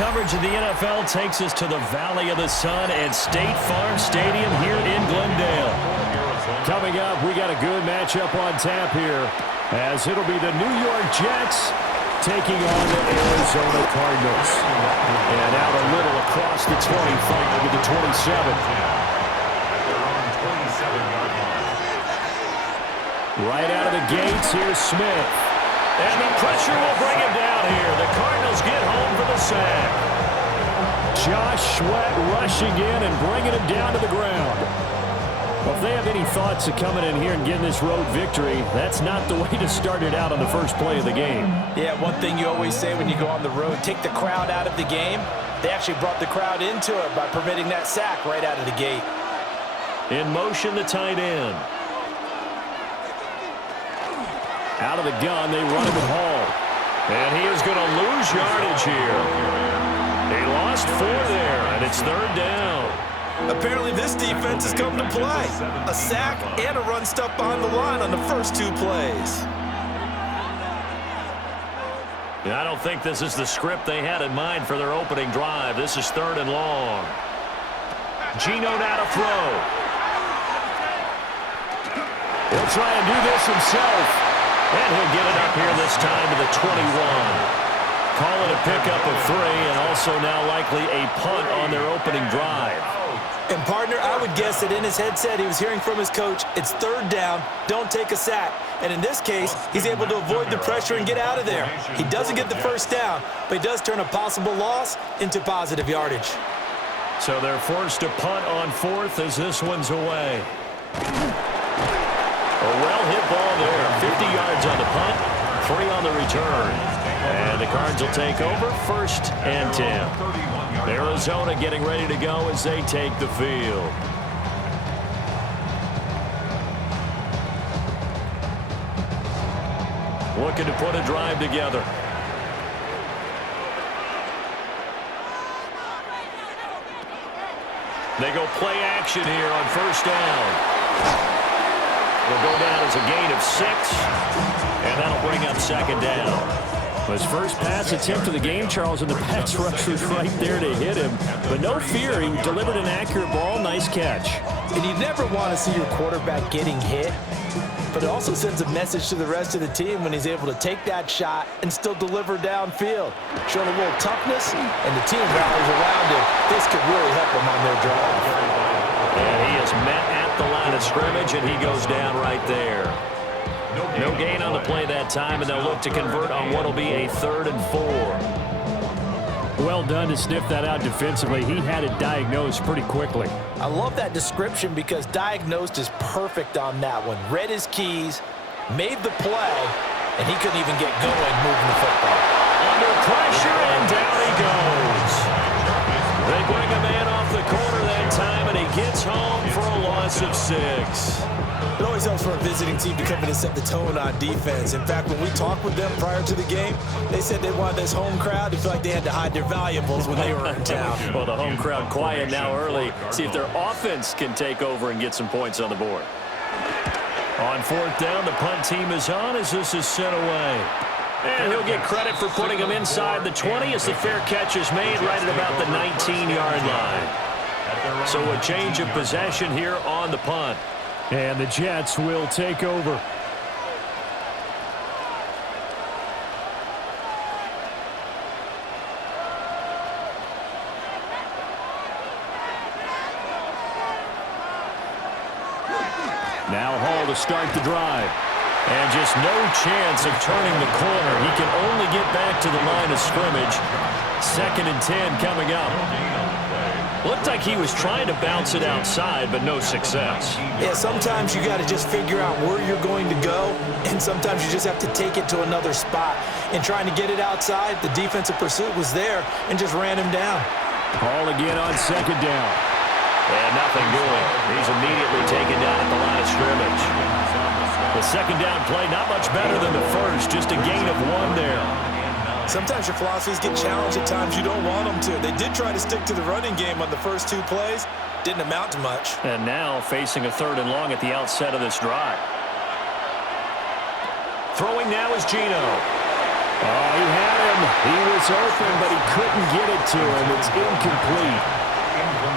coverage of the NFL takes us to the Valley of the Sun at State Farm Stadium here in Glendale. Coming up, we got a good matchup on tap here, as it'll be the New York Jets taking on the Arizona Cardinals. And out a little across the 25 to the 27. Right out of the gates, here's Smith. And the pressure will bring him down here. The Cardinals get home for the sack. Josh Sweat rushing in and bringing him down to the ground. Well, if they have any thoughts of coming in here and getting this road victory, that's not the way to start it out on the first play of the game. Yeah, one thing you always say when you go on the road, take the crowd out of the game. They actually brought the crowd into it by permitting that sack right out of the gate. In motion, the tight end. Out of the gun, they run him with Hall. And he is going to lose yardage here. He lost 4 there, and it's 3rd down. Apparently this defense has come to play. A sack and a run stuff behind the line on the first 2 plays. I don't think this is the script they had in mind for their opening drive. This is 3rd and long. Geno now to throw. He'll try and do this himself. And he'll get it up here this time to the 21. Call it a pickup of 3, and also now likely a punt on their opening drive. And, partner, I would guess that in his headset he was hearing from his coach, it's 3rd down, don't take a sack. And in this case, he's able to avoid the pressure and get out of there. He doesn't get the first down, but he does turn a possible loss into positive yardage. So they're forced to punt on 4th as this one's away. A well-hit ball there. 50 yards on the punt, 3 on the return. And the Cards will take over 1st and 10. Arizona getting ready to go as they take the field. Looking to put a drive together. They go play action here on 1st down. Will go down as a gain of 6, and that'll bring up 2nd down. His first pass attempt of the game, Charles, and the pass rusher's right there to hit him. But no fear, he delivered an accurate ball. Nice catch. And you never want to see your quarterback getting hit, but it also sends a message to the rest of the team when he's able to take that shot and still deliver downfield. Showing a little toughness, and the team rallies around him. This could really help them on their drive. And he is met at the line of scrimmage, and he goes down right there. No gain on the play that time, and they'll look to convert on what will be a 3rd and 4. Well done to sniff that out defensively. He had it diagnosed pretty quickly. I love that description because diagnosed is perfect on that one. Read his keys, made the play, and he couldn't even get going moving the football. Under pressure, and down he goes. They bring a man off the corner that time, and he gets home for a loss of 6. It always helps for a visiting team to come in and set the tone on defense. In fact, when we talked with them prior to the game, they said they wanted this home crowd to feel like they had to hide their valuables when they were in town. Well, the home crowd quiet now early. See if their offense can take over and get some points on the board. On 4th down, the punt team is on as this is sent away. And he'll get credit for putting him inside the 20 as the fair catch is made right at about the 19-yard line. So a change of possession here on the punt. And the Jets will take over. Now Hall to start the drive. And just no chance of turning the corner. He can only get back to the line of scrimmage. 2nd and 10 coming up. Looked like he was trying to bounce it outside, but no success. Yeah, sometimes you got to just figure out where you're going to go, and sometimes you just have to take it to another spot. And trying to get it outside, the defensive pursuit was there and just ran him down. Hall again on 2nd down. And nothing doing. He's immediately taken down at the line of scrimmage. The 2nd down play, not much better than the first, just a gain of 1 there. Sometimes your philosophies get challenged at times you don't want them to. They did try to stick to the running game on the first 2 plays. Didn't amount to much. And now facing a 3rd and long at the outset of this drive. Throwing now is Geno. Oh, he had him. He was open, but he couldn't get it it to him. It's incomplete.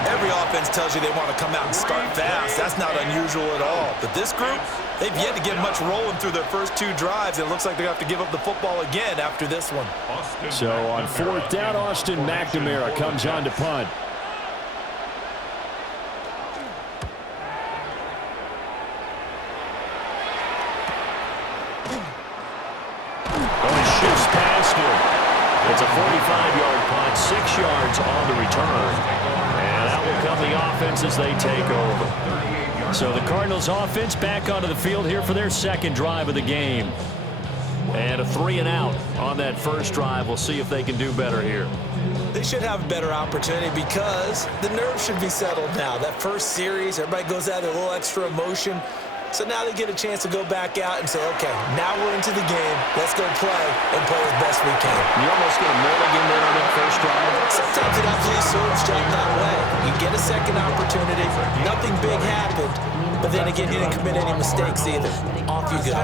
Every offense tells you they want to come out and start fast. That's not unusual at all. But this group, they've yet to get much rolling through their first 2 drives. It looks like they're going to have to give up the football again after this one. So on 4th down, Austin McNamara comes on to punt. Shifts past him. It's a 45-yard punt, 6 yards on the return. And out will come the offense as they take over. So the Cardinals offense back onto the field here for their second drive of the game. And a 3-and-out on that first drive. We'll see if they can do better here. They should have a better opportunity because the nerves should be settled now. That first series, everybody goes out with a little extra emotion. So now they get a chance to go back out and say, okay, now we're into the game. Let's go play and play as best we can. You almost get a mulligan there on that first drive. Sometimes it absolutely serves Jack that way. You get a second opportunity. Nothing big happened. But then again, you didn't commit any mistakes either. Off you go.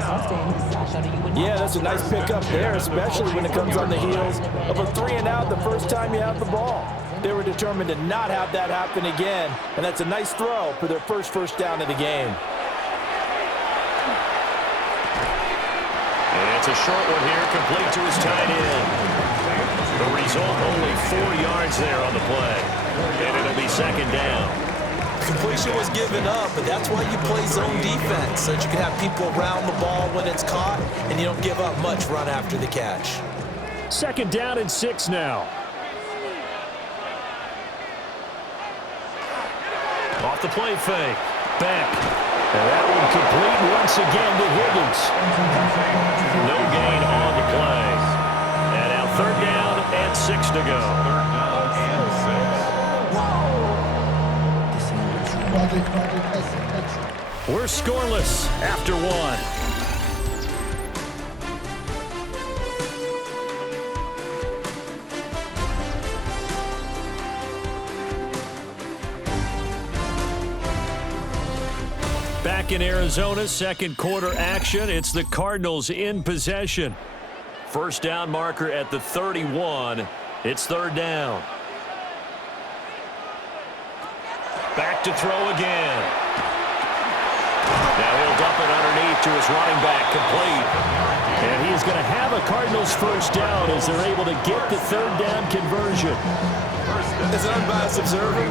Yeah, that's a nice pickup there, especially when it comes on the heels of a 3-and-out the first time you have the ball. They were determined to not have that happen again, and that's a nice throw for their first down of the game. And it's a short one here, complete to his tight end. The result, only 4 yards there on the play. And it'll be second down. Completion was given up, but that's why you play zone defense, so that you can have people around the ball when it's caught, and you don't give up much run after the catch. Second down and 6 now. Off the play fake. Back. And that one complete once again to Higgins. No gain on the play. And now 3rd down and 6 to go. We're scoreless after 1. Back in Arizona, second quarter action. It's the Cardinals in possession. First down marker at the 31. It's 3rd down. Back to throw again. Now he'll dump it underneath to his running back, complete. And he is going to have a Cardinals first down as they're able to get the 3rd down conversion. As an unbiased observer,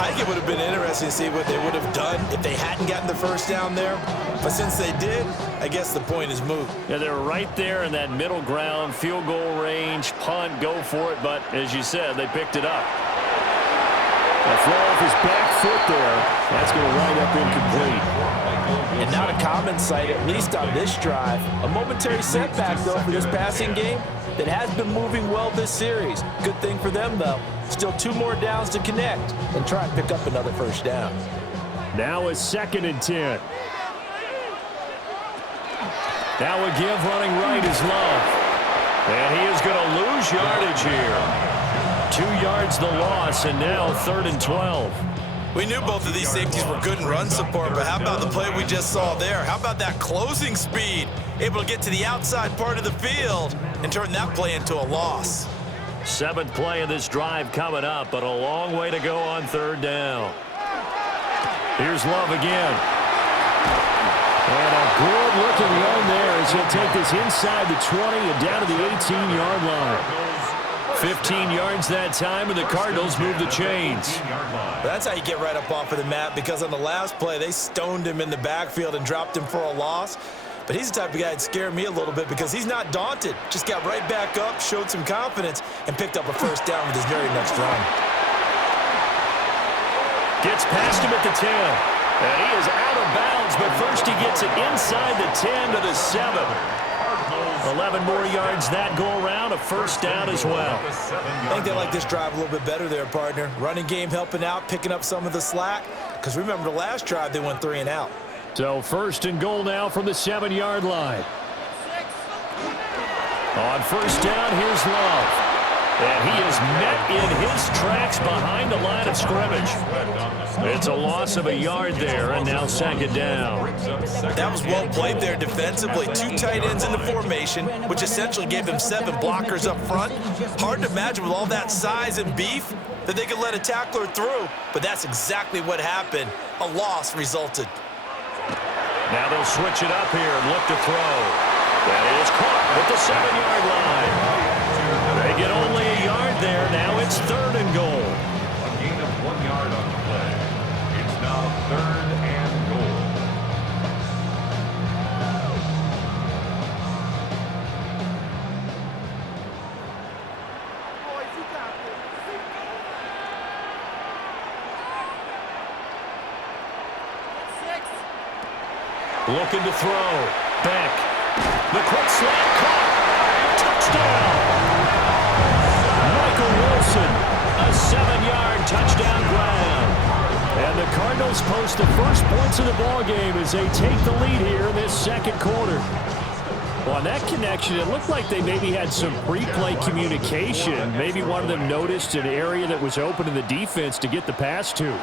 I think it would have been interesting to see what they would have done if they hadn't gotten the first down there. But since they did, I guess the point is moot. Yeah, they're right there in that middle ground, field goal range, punt, go for it. But as you said, they picked it up. A throw off his back foot there. That's going to wind up incomplete. And not a common sight, at least on this drive. A momentary setback, though, for this passing game that has been moving well this series. Good thing for them, though. Still 2 more downs to connect and try and pick up another first down. Now a 2nd and 10. Now a give running right is Love. And he is going to lose yardage here. 2 yards the loss, and now 3rd and 12. We knew both of these safeties were good in run support, but how about the play we just saw there? How about that closing speed? Able to get to the outside part of the field and turn that play into a loss. 7th play of this drive coming up, but a long way to go on 3rd down. Here's Love again. And a good-looking run there as he'll take this inside the 20 and down to the 18-yard line. 15 yards that time, and the Cardinals move the chains. That's how you get right up off of the mat, because on the last play, they stoned him in the backfield and dropped him for a loss. But he's the type of guy that scared me a little bit because he's not daunted. Just got right back up, showed some confidence, and picked up a first down with his very next run. Gets past him at the 10. And he is out of bounds, but first he gets it inside the 10 to the 7. 11 more yards that go around, a first down as well. I think they like this drive a little bit better there, partner. Running game helping out, picking up some of the slack. Because remember, the last drive, they went 3 and out. So 1st and goal now from the 7-yard line. On first down, here's Love. And he is met in his lost tracks behind the line of scrimmage. It's a loss of a yard there, and now second down. That was well played there defensively. 2 tight ends in the formation, which essentially gave them 7 blockers up front. Hard to imagine with all that size and beef that they could let a tackler through, but that's exactly what happened. A loss resulted. Now they'll switch it up here and look to throw. That is caught at the 7-yard line. They get only a yard there. Now it's 3rd and goal. A gain of 1 yard on the play. It's now 3rd and goal. Looking to throw. Beck. The quick slant caught. Touchdown. Michael Wilson. A 7-yard touchdown grab. And the Cardinals post the first points of the ballgame as they take the lead here in this second quarter. Well, on that connection, it looked like they maybe had some pre-play communication. Maybe one of them noticed an area that was open in the defense to get the pass to.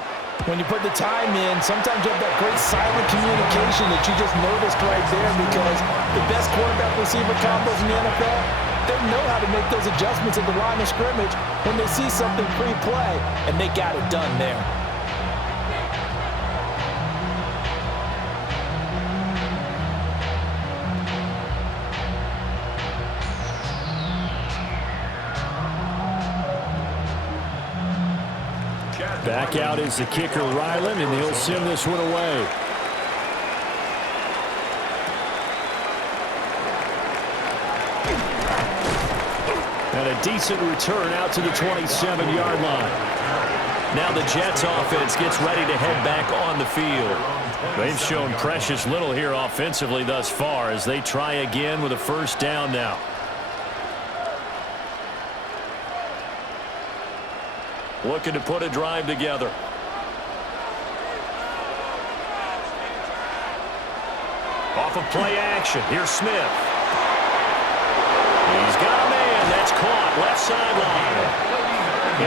When you put the time in, sometimes you have that great silent communication that you just noticed right there, because the best quarterback-receiver combos in the NFL, they know how to make those adjustments at the line of scrimmage when they see something pre-play, and they got it done there. Back out is the kicker, Ryland, and he'll send this one away. And a decent return out to the 27-yard line. Now the Jets offense gets ready to head back on the field. They've shown precious little here offensively thus far as they try again with a first down now. Looking to put a drive together. Off of play action. Here's Smith. He's got a man. That's caught. Left sideline.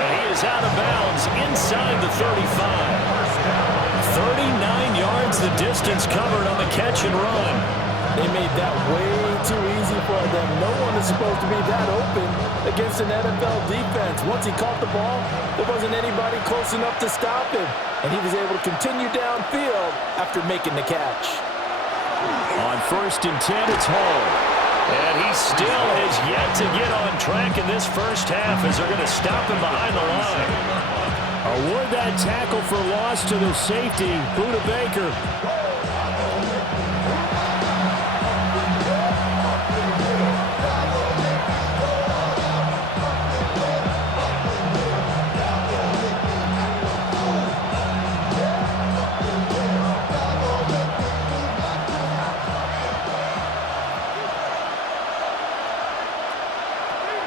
And he is out of bounds inside the 35. 39 yards the distance covered on the catch and run. They made that way too easy for them. No one is supposed to be that open against an NFL defense. Once he caught the ball, there wasn't anybody close enough to stop him. And he was able to continue downfield after making the catch. On 1st and 10, it's Hall. And he still has yet to get on track in this first half as they're going to stop him behind the line. Award that tackle for loss to the safety, Buda Baker.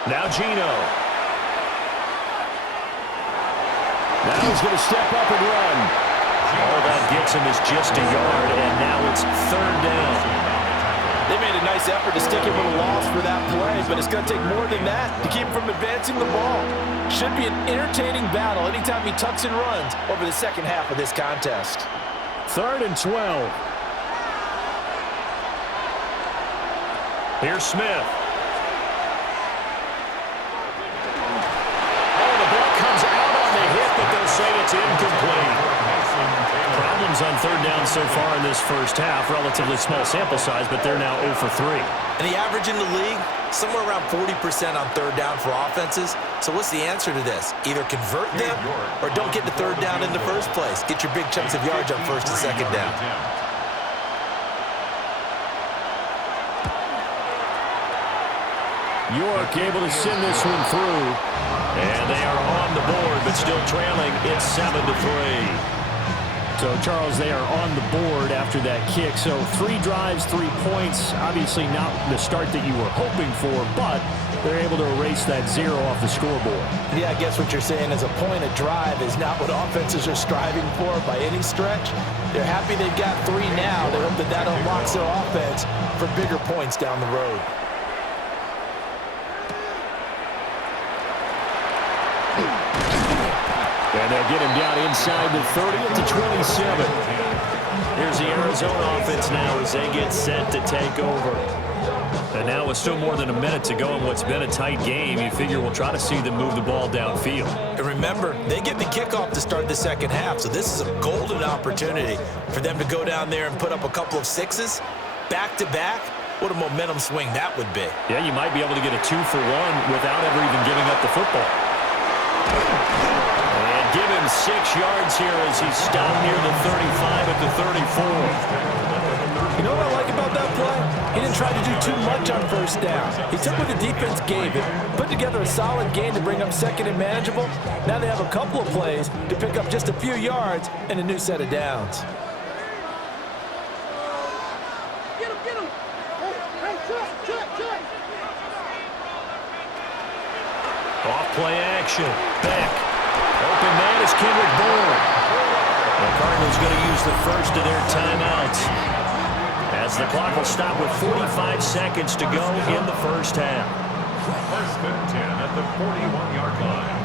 Now Gino. Now he's going to step up and run. All that gets him is just a yard, and now it's 3rd down. They made a nice effort to stick him with a loss for that play, but it's going to take more than that to keep him from advancing the ball. Should be an entertaining battle anytime he tucks and runs over the second half of this contest. 3rd and 12. Here's Smith. It's incomplete. Problems on 3rd down so far in this first half. Relatively small sample size, but they're now 0 for 3. And the average in the league, somewhere around 40% on 3rd down for offenses. So what's the answer to this? Either convert them or don't get the 3rd down in the first place. Get your big chunks of yards on 1st and 2nd down. York able to send this one through. And they are on the board, but still trailing. It's 7-3. So, Charles, they are on the board after that kick. So, 3 drives, 3 points. Obviously not the start that you were hoping for, but they're able to erase that 0 off the scoreboard. Yeah, I guess what you're saying is a point a drive is not what offenses are striving for by any stretch. They're happy they've got 3 now. They hope that that unlocks their offense for bigger points down the road. And they'll get him down inside the 30 at the 27. Here's the Arizona offense now as they get set to take over. And now with still more than a minute to go in what's been a tight game, you figure we'll try to see them move the ball downfield. And remember, they get the kickoff to start the second half, so this is a golden opportunity for them to go down there and put up a couple of sixes back-to-back. What a momentum swing that would be. Yeah, you might be able to get a 2-for-1 without ever even giving up the football. And give him 6 yards here as he's stopped near the 35 at the 34. You know what I like about that play? He didn't try to do too much on first down. He took what the defense gave him, put together a solid game to bring up second and manageable. Now they have a couple of plays to pick up just a few yards and a new set of downs. Off-play action. Beck. Open man is Kendrick Bourne. The Cardinals going to use the first of their timeouts, as the clock will stop with 45 seconds to go in the first half. First and 10 at the 41-yard line.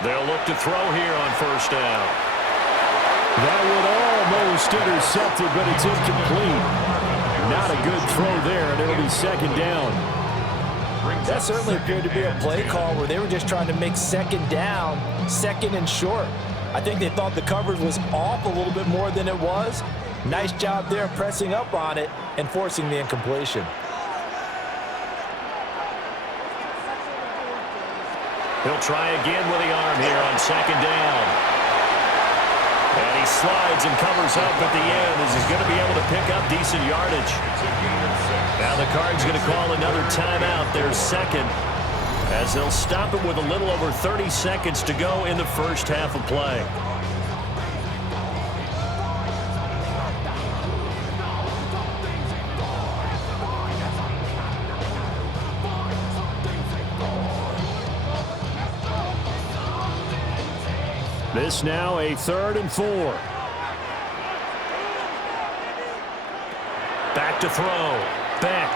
They'll look to throw here on first down. That would almost intercepted, but it's incomplete. Not a good throw there, and it'll be second down. That certainly appeared to be a play call where they were just trying to make second down, second and short. I think they thought the coverage was off a little bit more than it was. Nice job there pressing up on it and forcing the incompletion. He'll try again with the arm here on second down. And he slides and covers up at the end as he's going to be able to pick up decent yardage. Now the Cards going to call another timeout, their second, as they'll stop it with a little over 30 seconds to go in the first half of play. This now a 3rd and 4. Back to throw. Beck.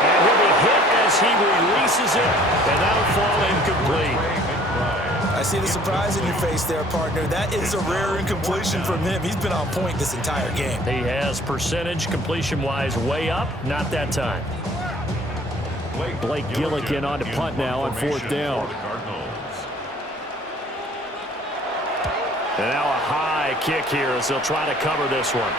And he'll be hit as he releases it, and that'll fall incomplete. I see the surprise in your face there, partner. That is a rare incompletion from him. He's been on point this entire game. He has percentage completion-wise way up, not that time. Blake Gillikin on to punt now on 4th down. And now a high kick here as they'll try to cover this one.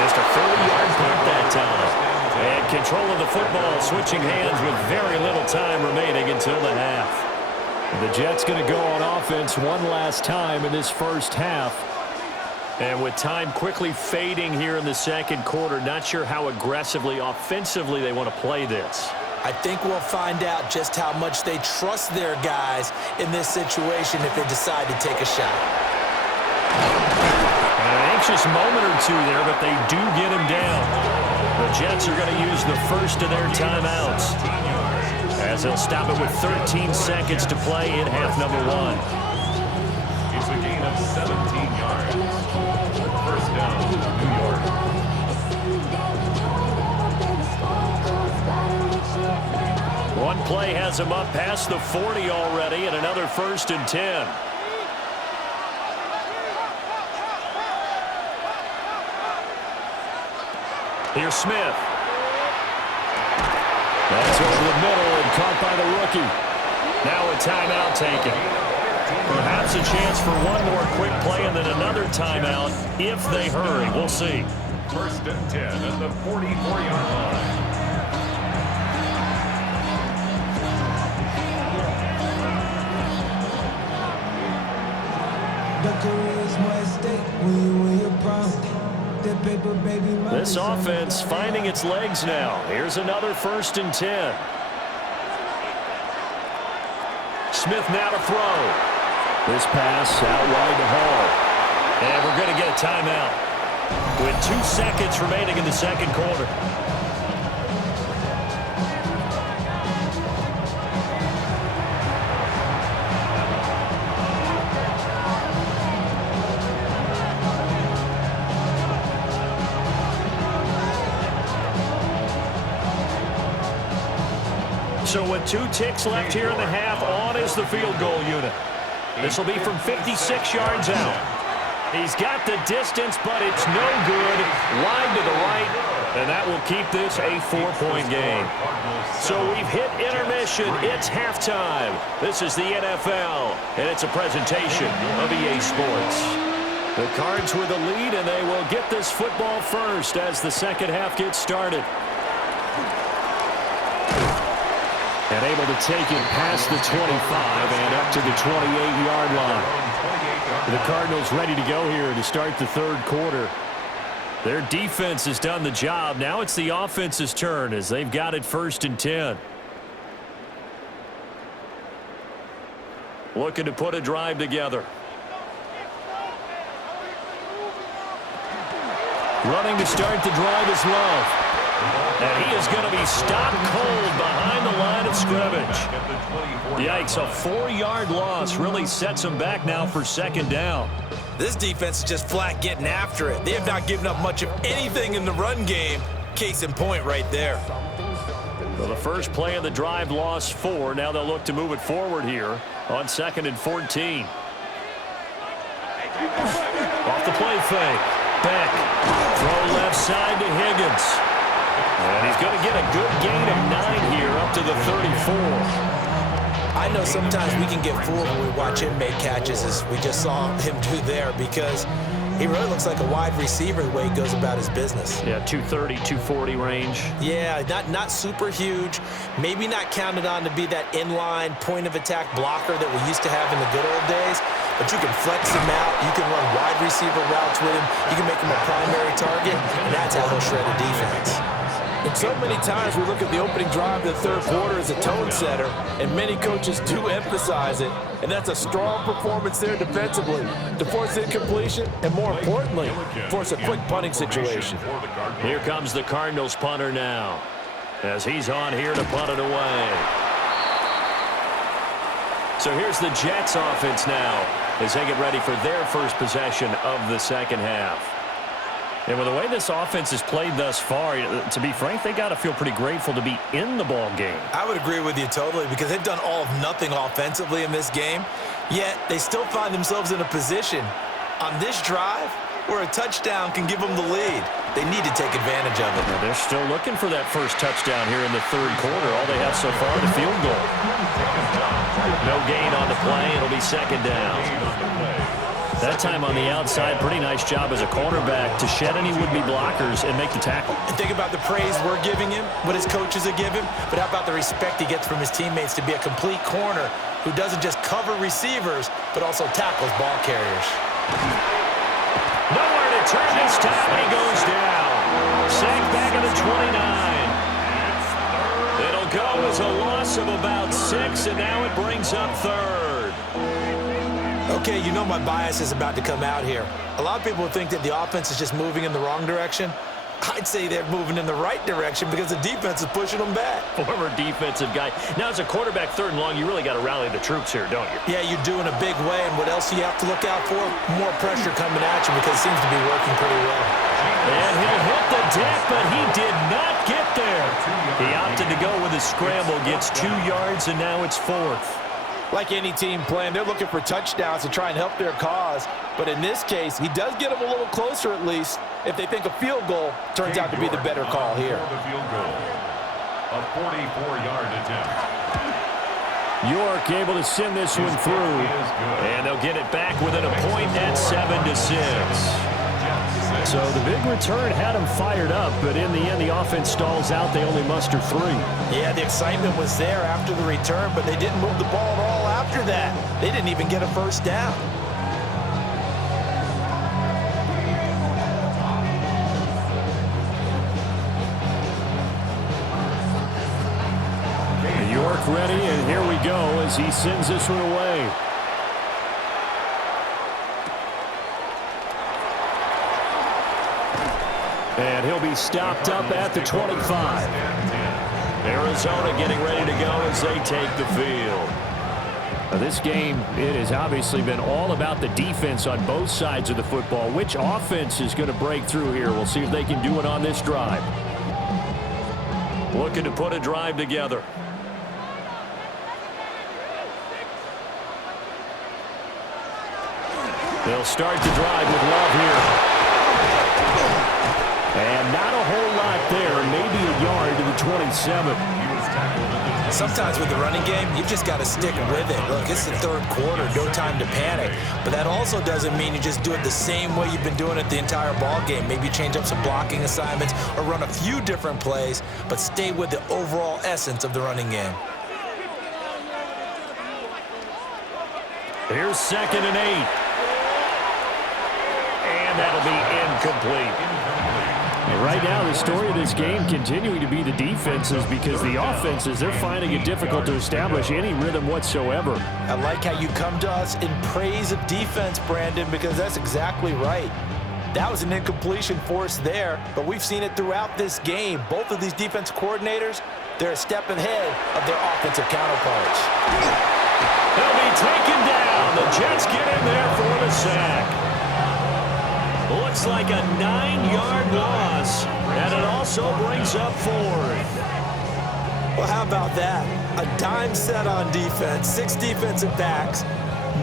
Just a 30-yard punt that time. And control of the football, switching hands with very little time remaining until the half. The Jets going to go on offense one last time in this first half. And with time quickly fading here in the second quarter, not sure how aggressively, offensively they want to play this. I think we'll find out just how much they trust their guys in this situation if they decide to take a shot. An anxious moment or two there, but they do get him down. The Jets are going to use the first of their timeouts, as they'll stop it with 13 seconds to play in half number 1. It's a gain of 17 yards. First down, New York. One play has him up past the 40 already, and another 1st and 10. Here's Smith. That's over the middle and caught by the rookie. Now a timeout taken. Perhaps a chance for one more quick play and then another timeout if they hurry. We'll see. 1st and 10 at the 44-yard line. This offense finding its legs now. Here's another 1st and 10. Smith now to throw. This pass out wide to Hall. And we're going to get a timeout. with 2 seconds remaining in the second quarter. So with 2 ticks left here in the half, on is the field goal unit. This will be from 56 yards out. He's got the distance, but it's no good. Wide to the right, and that will keep this a 4-point game. So we've hit intermission. It's halftime. This is the NFL, and it's a presentation of EA Sports. The Cards with the lead, and they will get this football first as the second half gets started. And able to take it past the 25 and up to the 28-yard line. The Cardinals ready to go here to start the third quarter. Their defense has done the job. Now it's the offense's turn as they've got it 1st and 10. Looking to put a drive together. Running to start the drive is Love. And he is going to be stopped cold behind the line of scrimmage. Yikes, a 4-yard loss really sets him back now for 2nd down. This defense is just flat getting after it. They have not given up much of anything in the run game. Case in point right there. Well, the first play of the drive lost 4. Now they'll look to move it forward here on 2nd and 14. Off the play fake. Beck. Throw left side to Higgins. And he's going to get a good gain of 9 here up to the 34. I know sometimes we can get fooled when we watch him make catches, as we just saw him do there, because he really looks like a wide receiver the way he goes about his business. Yeah, 230, 240 range. Yeah, not super huge. Maybe not counted on to be that inline point-of-attack blocker that we used to have in the good old days, but you can flex him out. You can run wide receiver routes with him. You can make him a primary target, and that's how he'll shred a defense. And so many times we look at the opening drive of the third quarter as a tone setter, and many coaches do emphasize it, and that's a strong performance there defensively to force incompletion and, more importantly, force a quick punting situation. Here comes the Cardinals punter now as he's on here to punt it away. So here's the Jets offense now as they get ready for their first possession of the second half. And with the way this offense has played thus far, to be frank, they got to feel pretty grateful to be in the ball game. I would agree with you totally, because they've done all of nothing offensively in this game, yet they still find themselves in a position on this drive where a touchdown can give them the lead. They need to take advantage of it. Now they're still looking for that first touchdown here in the third quarter. All they have so far, the field goal. No gain on the play. It'll be 2nd down. That time on the outside, pretty nice job as a cornerback to shed any would-be blockers and make the tackle. And think about the praise we're giving him, what his coaches are giving, but how about the respect he gets from his teammates to be a complete corner who doesn't just cover receivers, but also tackles ball carriers. Nowhere to turn this time, and he goes down. Sacked back at the 29. It'll go as a loss of about 6, and now it brings up 3rd. Okay, you know my bias is about to come out here. A lot of people think that the offense is just moving in the wrong direction. I'd say they're moving in the right direction because the defense is pushing them back. Former defensive guy. Now, as a quarterback 3rd and long, you really got to rally the troops here, don't you? Yeah, you do in a big way. And what else do you have to look out for? More pressure coming at you, because it seems to be working pretty well. And he'll hit the deck, but he did not get there. He opted to go with a scramble, gets 2 yards, and now it's 4th. Like any team playing, they're looking for touchdowns to try and help their cause. But in this case, he does get them a little closer at least if they think a field goal turns out to be the better call here. A 44-yard attempt. York able to send this one through. And they'll get it back within a point at 7-6. So the big return had them fired up, but in the end, the offense stalls out. They only muster 3. Yeah, the excitement was there after the return, but they didn't move the ball at all after that. They didn't even get a first down. York ready, and here we go as he sends this one away. And he'll be stopped up at the 25. Arizona getting ready to go as they take the field. This game, it has obviously been all about the defense on both sides of the football. Which offense is going to break through here? We'll see if they can do it on this drive. Looking to put a drive together. They'll start the drive with Love here. And not a whole lot there. Maybe a yard to the 27. Sometimes with the running game, you've just got to stick with it. Look, it's the third quarter, no time to panic. But that also doesn't mean you just do it the same way you've been doing it the entire ball game. Maybe change up some blocking assignments or run a few different plays, but stay with the overall essence of the running game. Here's 2nd and 8. And that'll be incomplete. Right now, the story of this game continuing to be the defenses, because the offenses, they're finding it difficult to establish any rhythm whatsoever. I like how you come to us in praise of defense, Brandon, because that's exactly right. That was an incompletion force there, but we've seen it throughout this game. Both of these defense coordinators, they're a step ahead of their offensive counterparts. They'll be taken down. The Jets get in there for the sack. Looks like a 9-yard loss, and it also brings up 4th. Well, how about that? A dime set on defense, 6 defensive backs.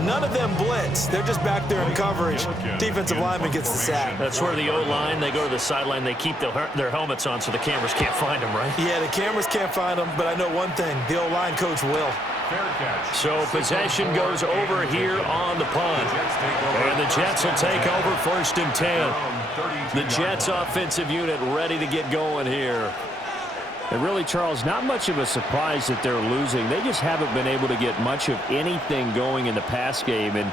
None of them blitz. They're just back there in coverage. Defensive lineman gets the sack. That's where the O-line, they go to the sideline, they keep their helmets on so the cameras can't find them, right? Yeah, the cameras can't find them, but I know one thing. The O-line coach will. So possession goes over here on the punt. And the Jets will take over 1st and 10. The Jets offensive unit ready to get going here. And really, Charles, not much of a surprise that they're losing. They just haven't been able to get much of anything going in the pass game. And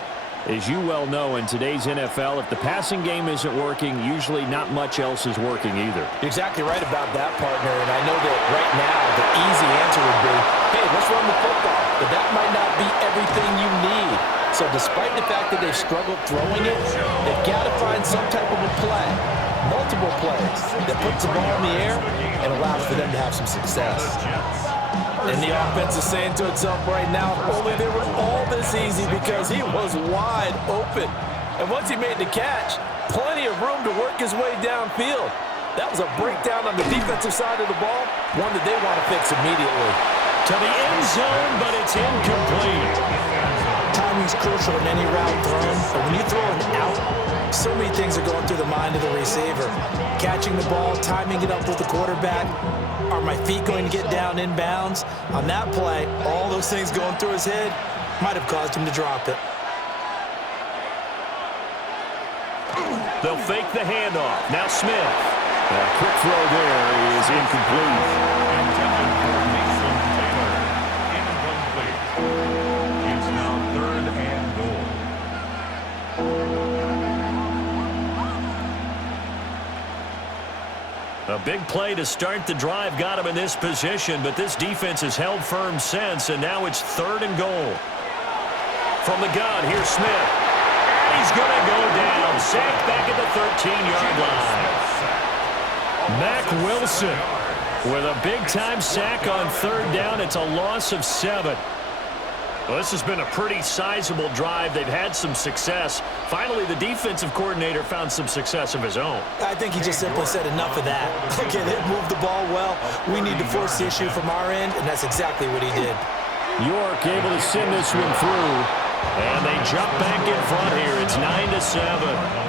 as you well know, in today's NFL, if the passing game isn't working, usually not much else is working either. You're exactly right about that, partner. And I know that right now the easy answer would be, hey, let's run the football. But that might not be everything you need. So despite the fact that they've struggled throwing it, they've got to find some type of a play, multiple plays, that puts the ball in the air and allows for them to have some success. And the offense is saying to itself right now, only they were all this easy because he was wide open. And once he made the catch, plenty of room to work his way downfield. That was a breakdown on the defensive side of the ball, one that they want to fix immediately. To the end zone, but it's incomplete. Timing's crucial in any route thrown, but when you throw an out, so many things are going through the mind of the receiver. Catching the ball, timing it up with the quarterback. Are my feet going to get down inbounds? On that play, all those things going through his head might have caused him to drop it. They'll fake the handoff. Now Smith. A quick throw there is incomplete. It's now 3rd and goal. A big play to start the drive got him in this position, but this defense has held firm since, and now it's 3rd and goal. From the gun, here's Smith. And he's going to go down. Sacked back at the 13-yard line. Mack Wilson with a big-time sack on 3rd down. It's a loss of 7. Well, this has been a pretty sizable drive. They've had some success. Finally, the defensive coordinator found some success of his own. I think he just simply said enough of that. Okay, they've moved the ball well. We need to force the issue from our end, and that's exactly what he did. York able to send this one through. And they jump back in front here. It's 9-7.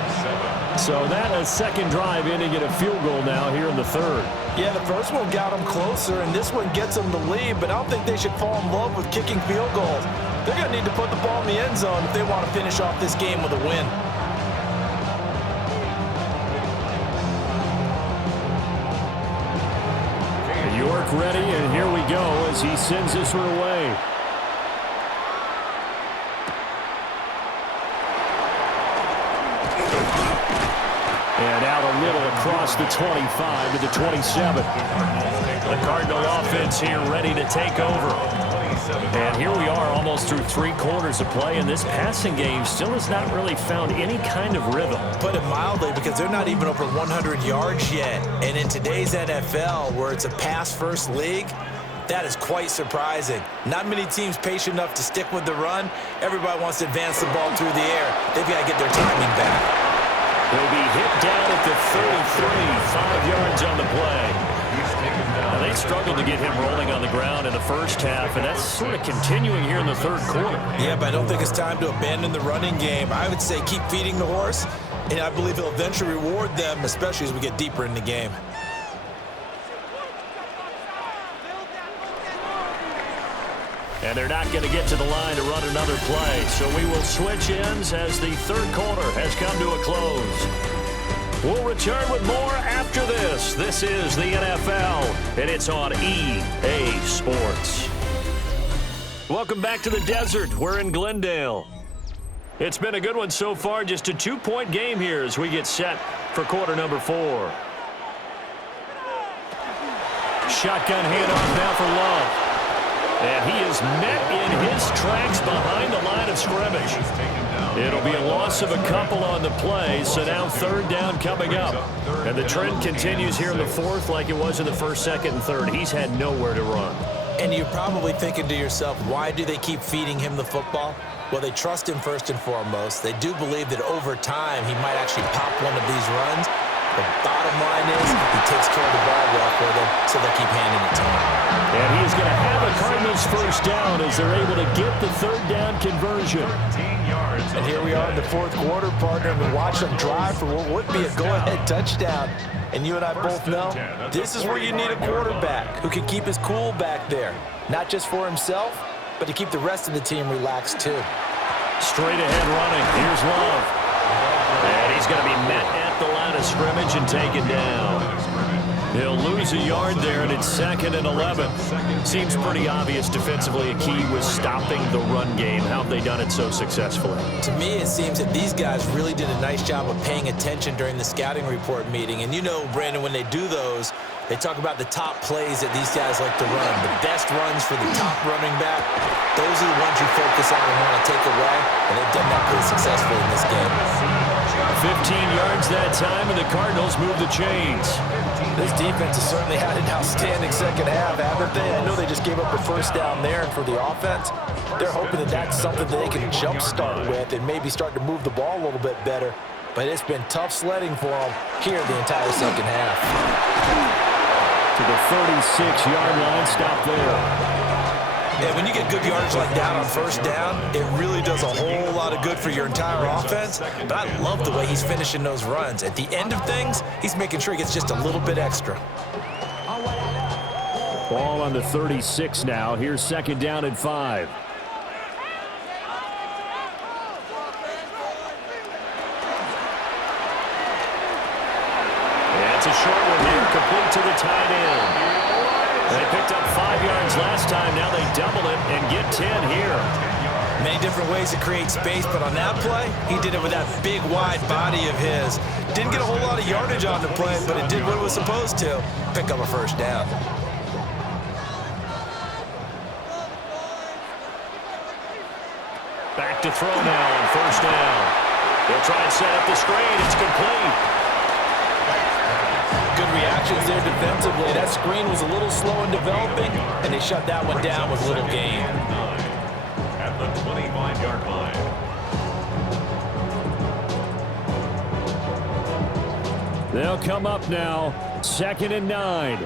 So that a second drive ending in a field goal now here in the 3rd. Yeah, the first one got them closer, and this one gets them the lead, but I don't think they should fall in love with kicking field goals. They're going to need to put the ball in the end zone if they want to finish off this game with a win. York ready, and here we go as he sends this one away. And out a little across across the 25 to the 27. The Cardinal offense here ready to take over. And here we are almost through 3 quarters of play, and this passing game still has not really found any kind of rhythm. Put it mildly, because they're not even over 100 yards yet. And in today's NFL, where it's a pass-first league, that is quite surprising. Not many teams patient enough to stick with the run. Everybody wants to advance the ball through the air. They've got to get their timing back. They'll be hit down at the 33, 5 yards on the play. Now, they struggled to get him rolling on the ground in the first half, and that's sort of continuing here in the third quarter. Yeah, but I don't think it's time to abandon the running game. I would say keep feeding the horse, and I believe it'll eventually reward them, especially as we get deeper in the game. And they're not going to get to the line to run another play, so we will switch ends as the third quarter has come to a close. We'll return with more after this. This is the NFL, and it's on EA Sports. Welcome back to the desert. We're in Glendale. It's been a good one so far. Just a 2-point game here as we get set for quarter number 4. Shotgun handoff now for Love. And he is met in his tracks behind the line of scrimmage. It'll be a loss of a couple on the play, so now third down coming up. And the trend continues here in the fourth like it was in the first, second, and third. He's had nowhere to run. And you're probably thinking to yourself, why do they keep feeding him the football? Well, they trust him first and foremost. They do believe that over time he might actually pop one of these runs. The bottom line is he takes care of the ball well for them, so they'll keep handing it to him. And he's going to have a Cardinals first down as they're able to get the third down conversion. And here we are in the fourth quarter, partner, and we watch them drive for what would be a go-ahead touchdown. And you and I both know this is where you need a quarterback who can keep his cool back there, not just for himself, but to keep the rest of the team relaxed too. Straight ahead running. Here's Love. And he's going to be met at the line of scrimmage and taken down. He'll lose a yard there, and it's 2nd and 11. Seems pretty obvious defensively a key was stopping the run game. How have they done it so successfully? To me, it seems that these guys really did a nice job of paying attention during the scouting report meeting. And you know, Brandon, when they do those, they talk about the top plays that these guys like to run. The best runs for the top running back, those are the ones you focus on and want to take away. And they've done that pretty successfully in this game. 15 yards that time, and the Cardinals move the chains. This defense has certainly had an outstanding second half, haven't they? I know they just gave up the first down there, and for the offense, they're hoping that that's something that they can jumpstart with and maybe start to move the ball a little bit better. But it's been tough sledding for them here the entire second half. To the 36-yard line, stop there. And when you get good yardage like that on first down, it really does a whole lot of good for your entire offense. But I love the way he's finishing those runs. At the end of things, he's making sure he gets just a little bit extra. Ball on the 36 now. Here's 2nd down and 5. And it's a short one here, complete to the tight end. They picked up 5 yards last time. Now they double it and get 10 here. Many different ways to create space, but on that play, he did it with that big, wide body of his. Didn't get a whole lot of yardage on the play, but it did what it was supposed to. Pick up a first down. Back to throw now on first down. They'll try and set up the screen. It's complete. Good reactions there defensively. That screen was a little slow in developing, and they shut that one down with little gain. At the 25-yard line. They'll come up now. 2nd and 9.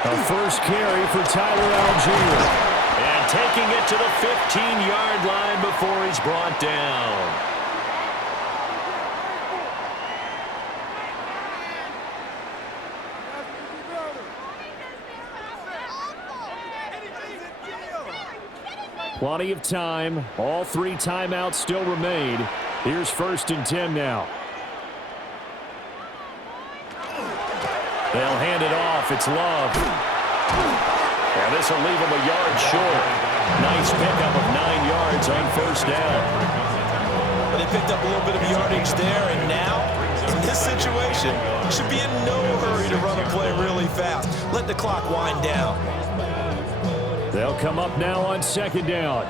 A first carry for Tyler Algier. And taking it to the 15-yard line before he's brought down. Plenty of time. All 3 timeouts still remain. Here's 1st and 10 now. They'll hand it off. It's Love. And this will leave him a yard short. Nice pickup of 9 yards on first down. But they picked up a little bit of yardage there, and now, in this situation, should be in no hurry to run a play really fast. Let the clock wind down. They'll come up now on second down.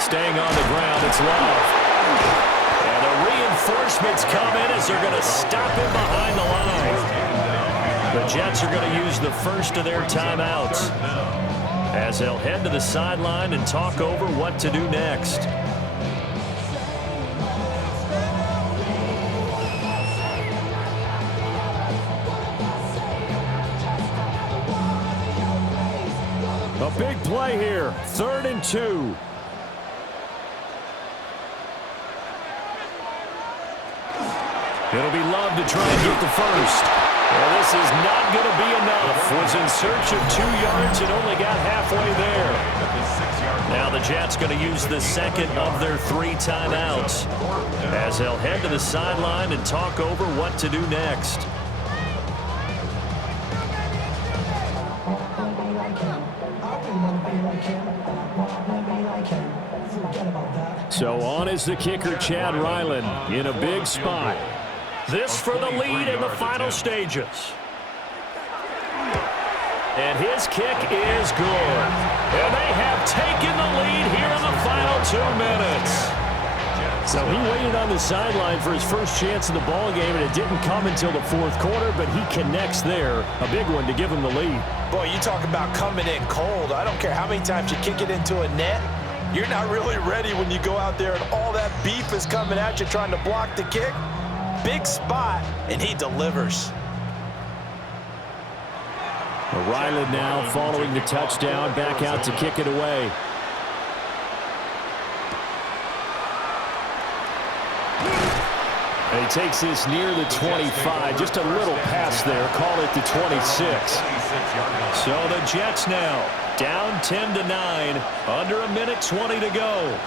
Staying on the ground, it's Love. And the reinforcements come in as they're going to stop him behind the line. The Jets are going to use the first of their timeouts as they'll head to the sideline and talk over what to do next. A big play here, 3rd and 2. It'll be Love to try and get the first. Well, this is not going to be enough. Was in search of 2 yards and only got halfway there. Now the Jets going to use the second of their 3 timeouts as they'll head to the sideline and talk over what to do next. So on is the kicker, Chad Ryland, in a big spot. This for the lead in the final stages. And his kick is good. And they have taken the lead here in the final 2 minutes. So he waited on the sideline for his first chance in the ball game, and it didn't come until the 4th quarter, but he connects there. A big one to give him the lead. Boy, you talk about coming in cold. I don't care how many times you kick it into a net. You're not really ready when you go out there and all that beef is coming at you trying to block the kick. Big spot, and he delivers. Ryland now following the touchdown, back out to kick it away. And he takes this near the 25, just a little pass there, call it the 26. So the Jets now down 10-9, under 1:20 to go.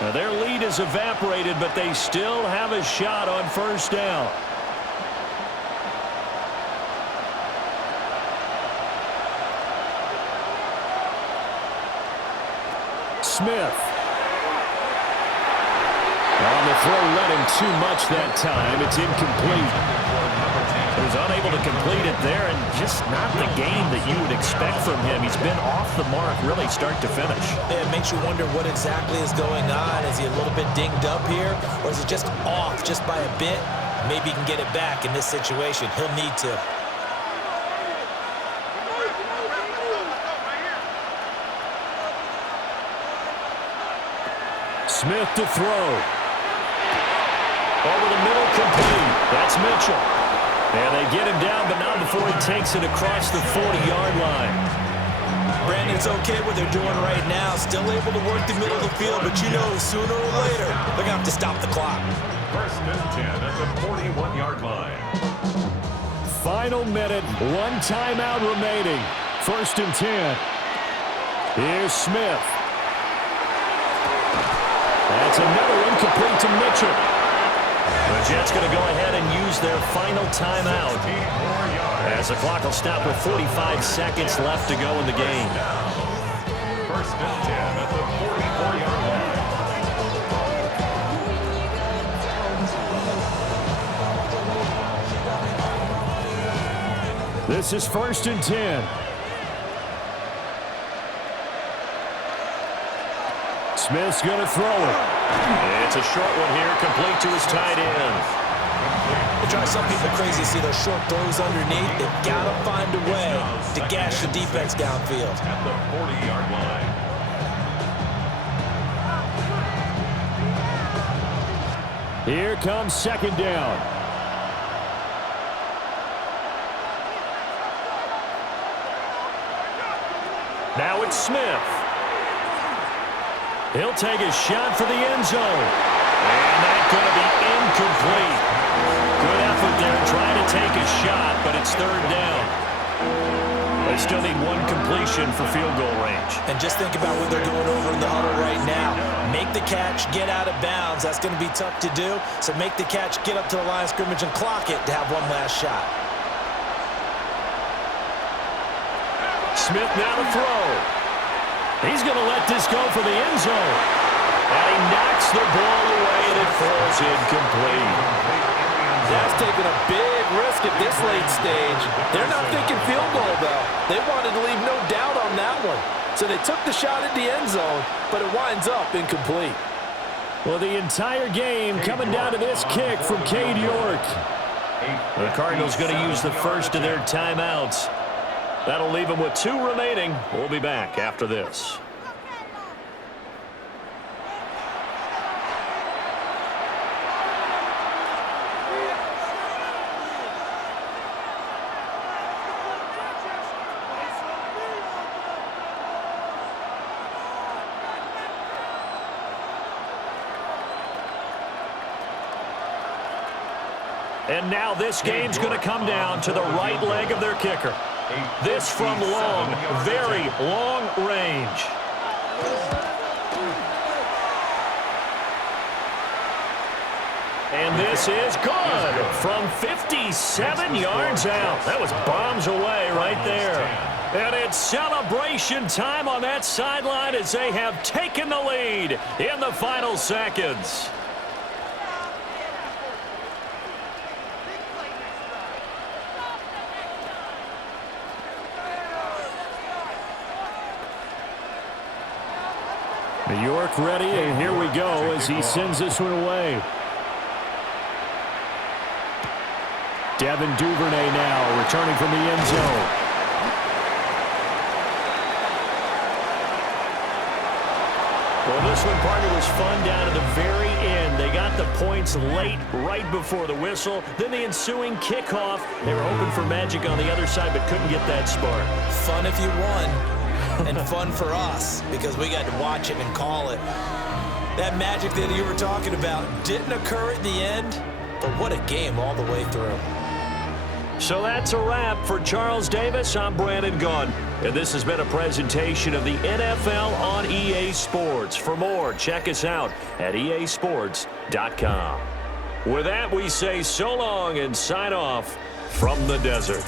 Now their lead is evaporated, but they still have a shot on first down. Smith. On the throw, led him too much that time. It's incomplete. He was unable to complete it there, and just not the game that you would expect from him. He's been off the mark really start to finish. It makes you wonder what exactly is going on. Is he a little bit dinged up here, or is it just off just by a bit? Maybe he can get it back in this situation. He'll need to. Smith to throw. Over the middle, complete. That's Mitchell. And they get him down, but not before he takes it across the 40-yard line. Brandon, it's okay what they're doing right now. Still able to work the middle of the field, but you know sooner or later they're going to have to stop the clock. 1st and 10 at the 41-yard line. Final minute, 1 timeout remaining. 1st and 10. Here's Smith. That's another incomplete to Mitchell. The Jets going to go ahead and use their final timeout as the clock will stop with 45 seconds left to go in the game. 1st and 10 at the 44-yard line. This is 1st and 10. Smith's going to throw it. It's a short one here, complete to his tight end. It drives some people crazy to see those short throws underneath. They've got to find a way to gash the defense downfield. At the 40-yard line. Here comes 2nd down. Now it's Smith. He'll take a shot for the end zone. And that's going to be incomplete. Good effort there trying to take a shot, but it's 3rd down. They still need 1 completion for field goal range. And just think about what they're going over in the huddle right now. Make the catch, get out of bounds. That's going to be tough to do. So make the catch, get up to the line of scrimmage, and clock it to have one last shot. Smith now to throw. He's going to let this go for the end zone. And he knocks the ball away, and it falls incomplete. That's taking a big risk at this late stage. They're not thinking field goal, though. They wanted to leave no doubt on that one. So they took the shot at the end zone, but it winds up incomplete. Well, the entire game coming down to this kick from Cade York. The Cardinals going to use the first of their timeouts. That'll leave them with 2 remaining. We'll be back after this. And now this game's going to come down to the right leg of their kicker. This from long, very long range. And this is good from 57 yards out. That was bombs away right there. And it's celebration time on that sideline as they have taken the lead in the final seconds. New York ready, and here we go as he sends this one away. Devin Duvernay now returning from the end zone. Well, this one, partner, was fun down to the very end. They got the points late, right before the whistle. Then the ensuing kickoff. They were hoping for magic on the other side, but couldn't get that spark. Fun if you won. And fun for us because we got to watch it and call it. That magic that you were talking about didn't occur at the end, but what a game all the way through. So that's a wrap for Charles Davis. I'm Brandon Gunn, and this has been a presentation of the NFL on EA Sports. For more, check us out at easports.com. With that, we say so long and sign off from the desert.